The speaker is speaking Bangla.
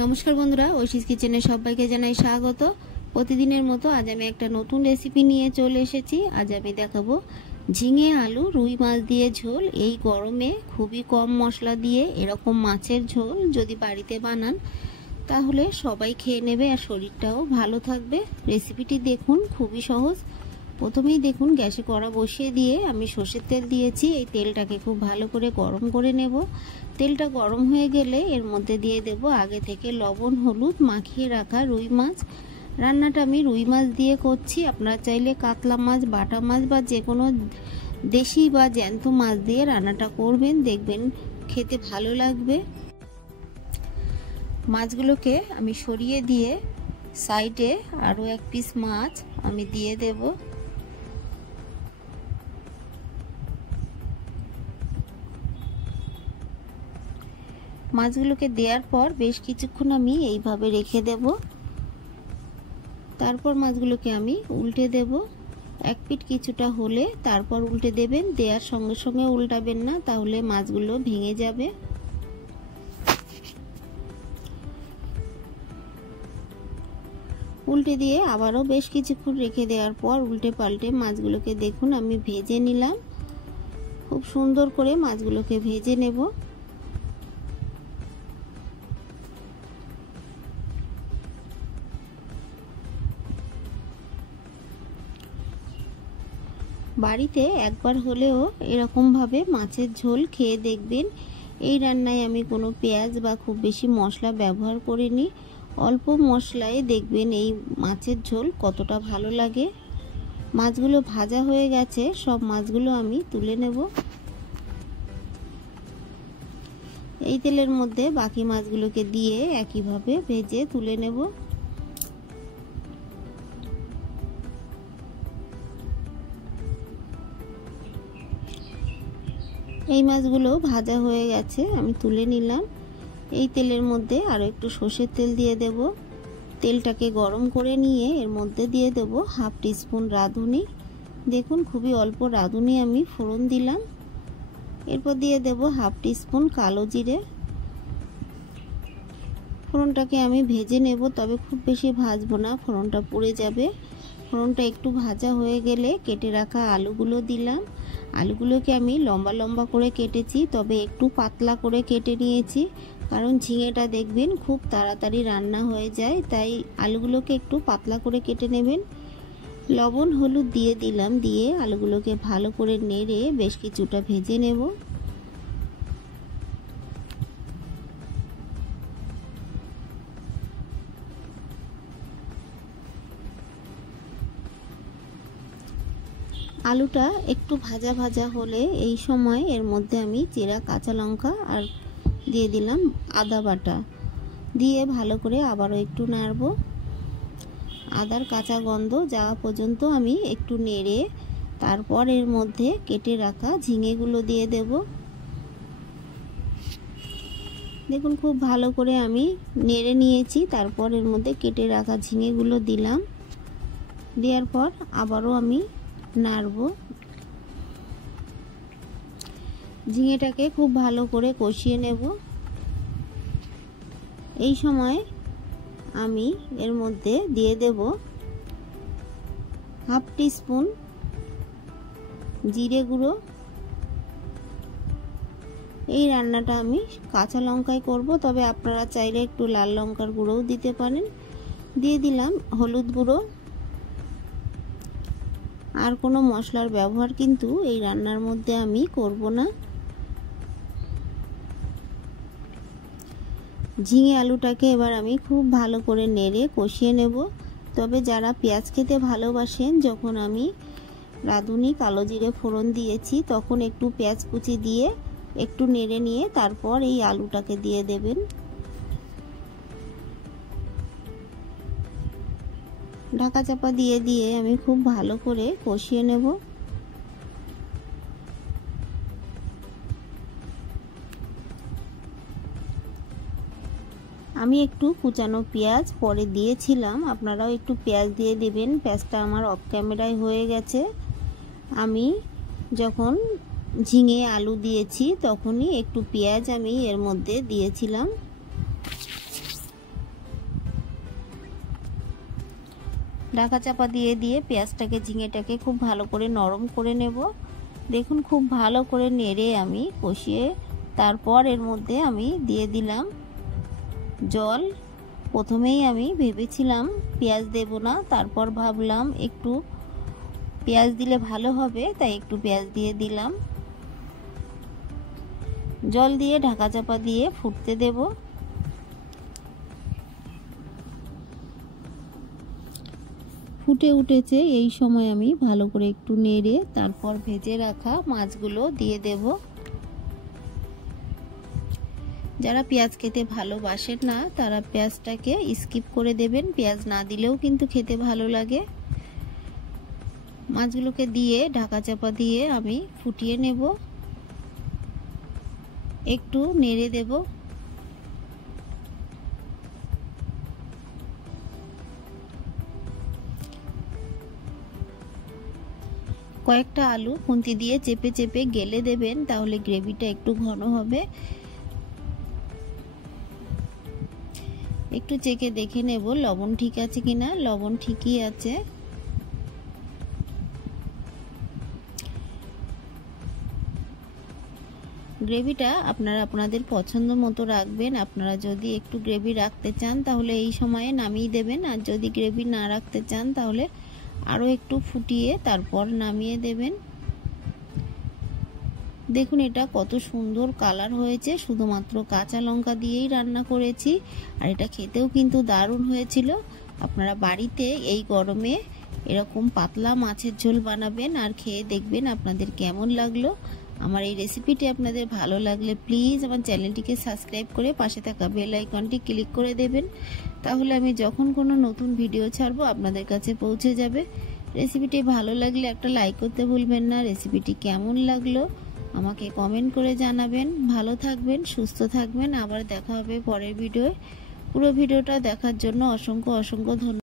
নমস্কার বন্ধুরা, ঐশীস কিচেনে সবাইকে জানাই স্বাগত। প্রতিদিনের মতো আজ আমি একটা নতুন রেসিপি নিয়ে চলে এসেছি। আজ আমি দেখাবো ঝিঙে আলু রুই মাছ দিয়ে ঝোল। এই গরমে খুবই কম মশলা দিয়ে এরকম মাছের ঝোল যদি বাড়িতে বানান তাহলে সবাই খেয়ে নেবে আর শরীরটাও ভালো থাকবে। রেসিপিটি দেখুন, খুবই সহজ। প্রথমেই দেখুন গ্যাসে কড়া বসিয়ে দিয়ে আমি সর্ষের তেল দিয়েছি। এই তেলটাকে খুব ভালো করে গরম করে নেব। তেলটা গরম হয়ে গেলে এর মধ্যে দিয়ে দেব আগে থেকে লবণ হলুদ মাখিয়ে রাখা রুই মাছ। রান্নাটা আমি রুই মাছ দিয়ে করছি, আপনারা চাইলে কাতলা মাছ, বাটা মাছ বা যে কোনো দেশি বা জ্যান্ত মাছ দিয়ে রান্নাটা করবেন, দেখবেন খেতে ভালো লাগবে। মাছগুলোকে আমি সরিয়ে দিয়ে সাইডে আরও এক পিস মাছ আমি দিয়ে দেব। মাছগুলোকে দেওয়ার পর বেশ কিছুক্ষণ আমি এইভাবে রেখে দেব। তারপর মাছগুলোকে আমি উল্টে দেব। এক পিঠ কিছুটা হলে তারপর উল্টে দেবেন, দেওয়ার সঙ্গে সঙ্গে উল্টাবেন না, তাহলে মাছগুলো ভেঙে যাবে। উল্টে দিয়ে আবারও বেশ কিছুক্ষণ রেখে দেওয়ার পর উল্টে পাল্টে মাছগুলোকে দেখুন আমি ভেজে নিলাম। খুব সুন্দর করে মাছগুলোকে ভেজে নেব। বাড়িতে একবার হলেও এরকমভাবে মাছের ঝোল খেয়ে দেখবেন। এই রান্নায় আমি কোনো পেঁয়াজ বা খুব বেশি মশলা ব্যবহার করিনি, অল্প মশলায় দেখবেন এই মাছের ঝোল কতটা ভালো লাগে। মাছগুলো ভাজা হয়ে গেছে, সব মাছগুলো আমি তুলে নেব। এই তেলের মধ্যে বাকি মাছগুলোকে দিয়ে একইভাবে ভেজে তুলে নেব। এই মাছগুলো ভাজা হয়ে গেছে, আমি তুলে নিলাম। এই তেলের মধ্যে আরও একটু সর্ষের তেল দিয়ে দেব। তেলটাকে গরম করে নিয়ে এর মধ্যে দিয়ে দেব হাফ টিস্পুন রাঁধুনি। দেখুন খুবই অল্প রাঁধুনি আমি ফোড়ন দিলাম। এরপর দিয়ে দেব হাফ টিস্পুন কালো জিরে। ফোড়নটাকে আমি ভেজে নেব, তবে খুব বেশি ভাজবো না, ফোড়নটা পুড়ে যাবে। ফোড়নটা একটু ভাজা হয়ে গেলে কেটে রাখা আলুগুলো দিলাম। আলুগুলোকে আমি লম্বা লম্বা করে কেটেছি, তবে একটু পাতলা করে কেটে নিয়েছি, কারণ ঝিঙেটা দেখবেন খুব তাড়াতাড়ি রান্না হয়ে যায়, তাই আলুগুলোকে একটু পাতলা করে কেটে নেবেন। লবণ হলুদ দিয়ে দিলাম, দিয়ে আলুগুলোকে ভালো করে নেড়ে বেশ কিছুটা ভেজে নেব। আলুটা একটু ভাজা ভাজা হলে এই সময় এর মধ্যে আমি চেরা কাঁচা লঙ্কা আর দিয়ে দিলাম আদা বাটা, দিয়ে ভালো করে আবারও একটু নাড়ব। আদার কাঁচা গন্ধ যাওয়া পর্যন্ত আমি একটু নেড়ে তারপর এর মধ্যে কেটে রাখা ঝিঙেগুলো দিয়ে দেব। দেখুন খুব ভালো করে আমি নেড়ে নিয়েছি, তারপর এর মধ্যে কেটে রাখা ঝিঙেগুলো দিলাম। দেওয়ার পর আবারও আমি নাড়ব। ঝিঙেটাকে খুব ভালো করে কষিয়ে নেব। এই সময় আমি এর মধ্যে দিয়ে দেব হাফ টিস্পুন জিরে গুঁড়ো। এই রান্নাটা আমি কাঁচা লঙ্কায় করব, তবে আপনারা চাইলে একটু লাল লঙ্কার গুঁড়োও দিতে পারেন। দিয়ে দিলাম হলুদ গুঁড়ো। আর কোনো মশলার ব্যবহার কিন্তু এই রান্নার মধ্যে আমি করব না। ঝিঙে আলুটাকে এবার আমি খুব ভালো করে নেড়ে কষিয়ে নেব। তবে যারা পেঁয়াজ খেতে ভালোবাসেন, যখন আমি রাঁধুনি কালো জিরে ফোড়ন দিয়েছি তখন একটু পেঁয়াজ কুচি দিয়ে একটু নেড়ে নিয়ে তারপর এই আলুটাকে দিয়ে দেবেন। ঢাকা চাপা দিয়ে দিয়ে আমি খুব ভালো করে কষিয়ে নেব। আমি একটু কুচানো পেঁয়াজ পরে দিয়েছিলাম, আপনারাও একটু পেঁয়াজ দিয়ে দেবেন। পেঁয়াজটা আমার অফ ক্যামেরায় হয়ে গেছে। আমি যখন ঝিঙে আলু দিয়েছি তখনই একটু পেঁয়াজ আমি এর মধ্যে দিয়েছিলাম। ঢাকা চাপা দিয়ে দিয়ে পেঁয়াজটাকে ঝিঙেটাকে খুব ভালো করে নরম করে নেব। দেখুন খুব ভালো করে নেড়ে আমি কষিয়ে তারপর এর মধ্যে আমি দিয়ে দিলাম জল। প্রথমেই আমি ভেবেছিলাম পেঁয়াজ দেব না, তারপর ভাবলাম একটু পেঁয়াজ দিলে ভালো হবে, তাই একটু পেঁয়াজ দিয়ে দিলাম। জল দিয়ে ঢাকা চাপা দিয়ে ফুটতে দেব। ফুটে উঠেছে, এই সময় আমি ভালো করে একটু নেড়ে তারপর ভেজে রাখা মাছগুলো দিয়ে দেব। যারা পেঁয়াজ খেতে ভালোবাসেন না তারা পেঁয়াজটাকে স্কিপ করে দেবেন, পেঁয়াজ না দিলেও কিন্তু খেতে ভালো লাগে। মাছগুলোকে দিয়ে ঢাকা চাপা দিয়ে আমি ফুটিয়ে নেব, একটু নেড়ে দেব। কয়েকটা আলু খুন্তি দিয়ে চেপে চেপে গেলে দেবেন, তাহলে গ্রেভিটা একটু ঘন হবে। একটু চেখে দেখে নেব লবণ ঠিক আছে কিনা। লবণ ঠিকই আছে। গ্রেভিটা আপনারা আপনাদের পছন্দ মতো রাখবেন। আপনারা যদি একটু গ্রেভি রাখতে চান তাহলে এই সময়ে নামিয়ে দেবেন, আর যদি গ্রেভি না রাখতে চান তাহলে আরও একটু ফুটিয়ে তারপর নামিয়ে দেবেন। দেখুন এটা কত সুন্দর কালার হয়েছে, শুধুমাত্র কাঁচা লঙ্কা দিয়েই রান্না করেছি, আর এটা খেতেও কিন্তু দারুণ হয়েছিল। আপনারা বাড়িতে এই গরমে এরকম পাতলা মাছের ঝোল বানাবেন আর খেয়ে দেখবেন আপনাদের কেমন লাগলো। আমার এই রেসিপিটি আপনাদের ভালো লাগলে প্লিজ আমার চ্যানেলটিকে সাবস্ক্রাইব করে পাশে থাকা বেল আইকনটি ক্লিক করে দেবেন, তাহলে আমি যখন কোনো নতুন ভিডিও ছাড়বো আপনাদের কাছে পৌঁছে যাবে। রেসিপিটি ভালো লাগলে একটা লাইক করতে ভুলবেন না। রেসিপিটি কেমন লাগলো আমাকে কমেন্ট করে জানাবেন। ভালো থাকবেন, সুস্থ থাকবেন। আবার দেখা হবে পরের ভিডিওয়ে। পুরো ভিডিওটা দেখার জন্য অসংখ্য ধন্যবাদ।